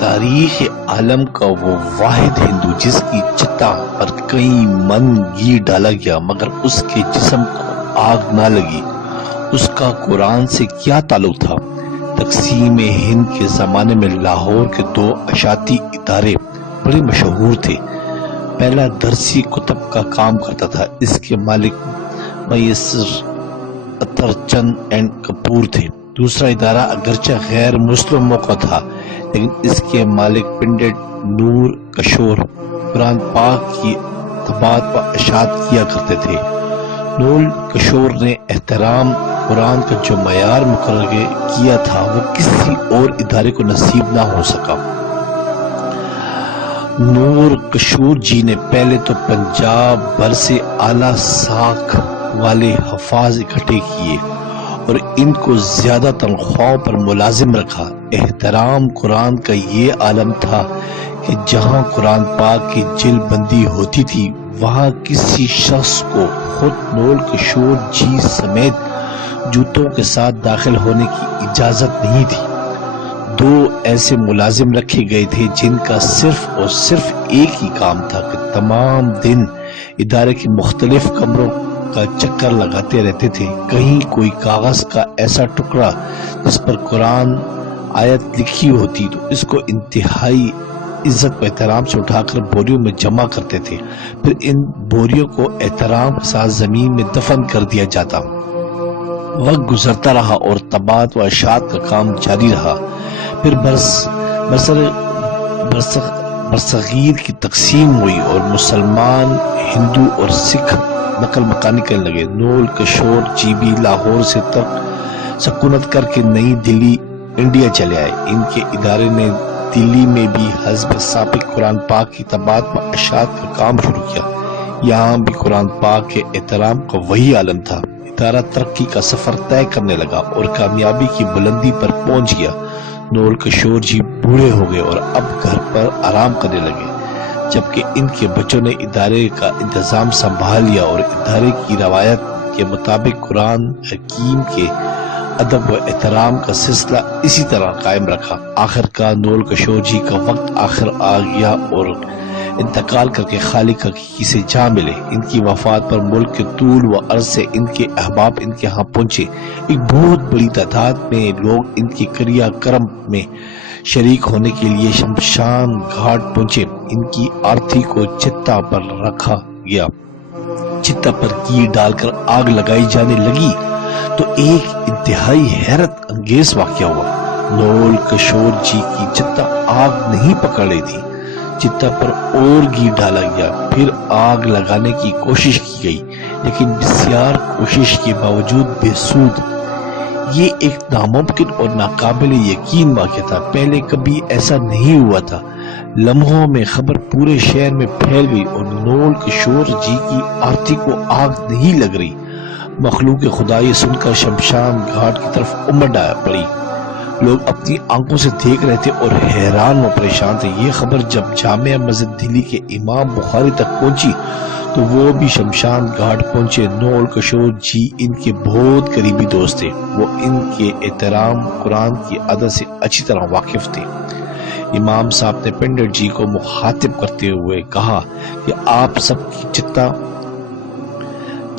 تاریخ عالم کا وہ واحد ہندو جس کی چتا پر کئی من گھی ڈالا گیا مگر اس کے جسم کو آگ نہ لگی، اس کا قرآن سے کیا تعلق تھا؟ تقسیم ہند کے زمانے میں لاہور کے 2 اشاعتی ادارے بڑے مشہور تھے۔ پہلا درسی کتب کا کام کرتا تھا، اس کے مالک میسر اطہر چند اینڈ کپور تھے۔ دوسرا ادارہ اگرچہ غیر مسلموں کا تھا لیکن اس کے مالک پنڈت نور کشور قرآن پاک کی طباعت و اشاعت کیا کرتے تھے۔ نور کشور نے احترام قرآن کا جو معیار مقرر کیا تھا وہ کسی اور ادارے کو نصیب نہ ہو سکا۔ نور کشور جی نے پہلے تو پنجاب بھر سے اعلیٰ ساکھ والے حفاظ اکٹھے کیے اور ان کو زیادہ تنخواہوں پر ملازم رکھا۔ احترام قرآن کا یہ عالم تھا کہ جہاں قرآن پاک کی جل بندی ہوتی تھی وہاں کسی شخص کو خود نور کشور جی سمیت جوتوں کے ساتھ داخل ہونے کی اجازت نہیں تھی۔ 2 ایسے ملازم رکھے گئے تھے جن کا صرف اور صرف ایک ہی کام تھا کہ تمام دن ادارے کے مختلف کمروں کا چکر لگاتے رہتے تھے۔ کہیں کوئی کاغذ کا ایسا ٹکڑا جس پر قرآن آیت لکھی ہوتی تو اس کو انتہائی عزت و احترام سے اٹھا کر بوریوں میں جمع کرتے تھے، پھر ان بوریوں کو احترام کے ساتھ زمین میں دفن کر دیا جاتا۔ وقت گزرتا رہا اور طباعت و اشاعت کا کام جاری رہا۔ پھر برصغیر کی تقسیم ہوئی اور مسلمان، ہندو اور سکھ نقل مکانی کرنے لگے۔ نور کشور جی بھی لاہور سے سکونت کر کے نئی دلی انڈیا چلے آئے۔ ان کے ادارے نے دلی میں بھی حسب سابق قرآن پاک کی طباعت و اشاعت کا کام شروع کیا۔ یہاں بھی قرآن پاک کے احترام کا وہی عالم تھا۔ ادارہ ترقی کا سفر طے کرنے لگا اور کامیابی کی بلندی پر پہنچ گیا۔ نور کشور جی بوڑھے ہو گئے اور اب گھر پر آرام کرنے لگے، جبکہ ان کے بچوں نے ادارے کا انتظام سنبھال لیا اور ادارے کی روایت کے مطابق قرآن حکیم کے ادب و احترام کا سلسلہ اسی طرح قائم رکھا۔ آخر کار نور کشور جی کا وقت آخر آ گیا اور انتقال کر کے خالق حقیقی سے جا ملے۔ ان کی وفات پر ملک کے طول و عرض سے ان کے احباب ان کے ہاں پہنچے۔ ایک بہت بڑی تعداد میں لوگ ان کی کریا کرم میں شریک ہونے کے لیے شمشان گھاٹ پہنچے۔ ان کی آرتی کو چتا پر رکھا گیا۔ چتا پر گھی ڈال کر آگ لگائی جانے لگی تو ایک انتہائی حیرت انگیز واقعہ ہوا۔ نور کشور جی کی چتا آگ نہیں پکڑ رہی تھی۔ چتا پر اور گھی ڈالا گیا، پھر آگ لگانے کی کوشش کی گئی لیکن بسیار کوشش کے باوجود بے سود۔ یہ ایک ناممکن اور ناقابل یقین واقعہ تھا، پہلے کبھی ایسا نہیں ہوا تھا۔ لمحوں میں خبر پورے شہر میں پھیل گئی اور نور کشور جی کی آرتی کو آگ نہیں لگ رہی۔ مخلوق خدا یہ سن کر شمشان گھاٹ کی طرف امڑ پڑی۔ لوگ اپنی آنکھوں سے دیکھ رہے تھے اور حیران و پریشان تھے۔ یہ خبر جب جامع مسجد دلی کے امام بخاری تک پہنچی تو وہ بھی شمشان گھاٹ پہنچے۔ نور کشور جی ان کے بہت قریبی دوست تھے، وہ ان کے احترام قرآن کی عادت سے اچھی طرح واقف تھے۔ امام صاحب نے پنڈت جی کو مخاطب کرتے ہوئے کہا کہ آپ سب کی چتا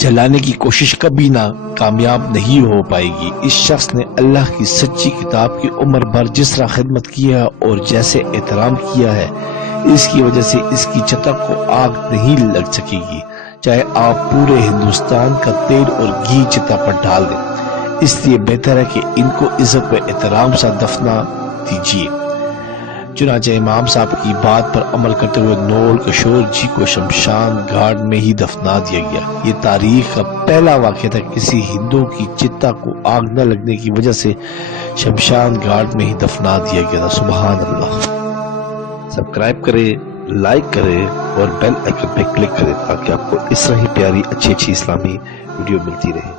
جلانے کی کوشش کبھی نہ کامیاب نہیں ہو پائے گی۔ اس شخص نے اللہ کی سچی کتاب کی عمر بھر جس طرح خدمت کی ہے اور جیسے احترام کیا ہے اس کی وجہ سے اس کی چتا کو آگ نہیں لگ سکے گی، چاہے آپ پورے ہندوستان کا تیل اور گھی چتا پر ڈال دیں۔ اس لیے بہتر ہے کہ ان کو عزت و احترام سے دفنا دیجیے۔ چنانچہ امام صاحب کی بات پر عمل کرتے ہوئے نور کشور جی کو شمشان گھاٹ میں ہی دفنا دیا گیا۔ یہ تاریخ کا پہلا واقعہ تھا کسی ہندو کی چتا کو آگ نہ لگنے کی وجہ سے شمشان گھاٹ میں ہی دفنا دیا گیا تھا۔ سبحان اللہ۔ سبسکرائب کریں، لائک کریں اور بیل آئیکن پہ کلک کریں تاکہ آپ کو اس طرح ہی پیاری اچھی اسلامی ویڈیو ملتی رہے۔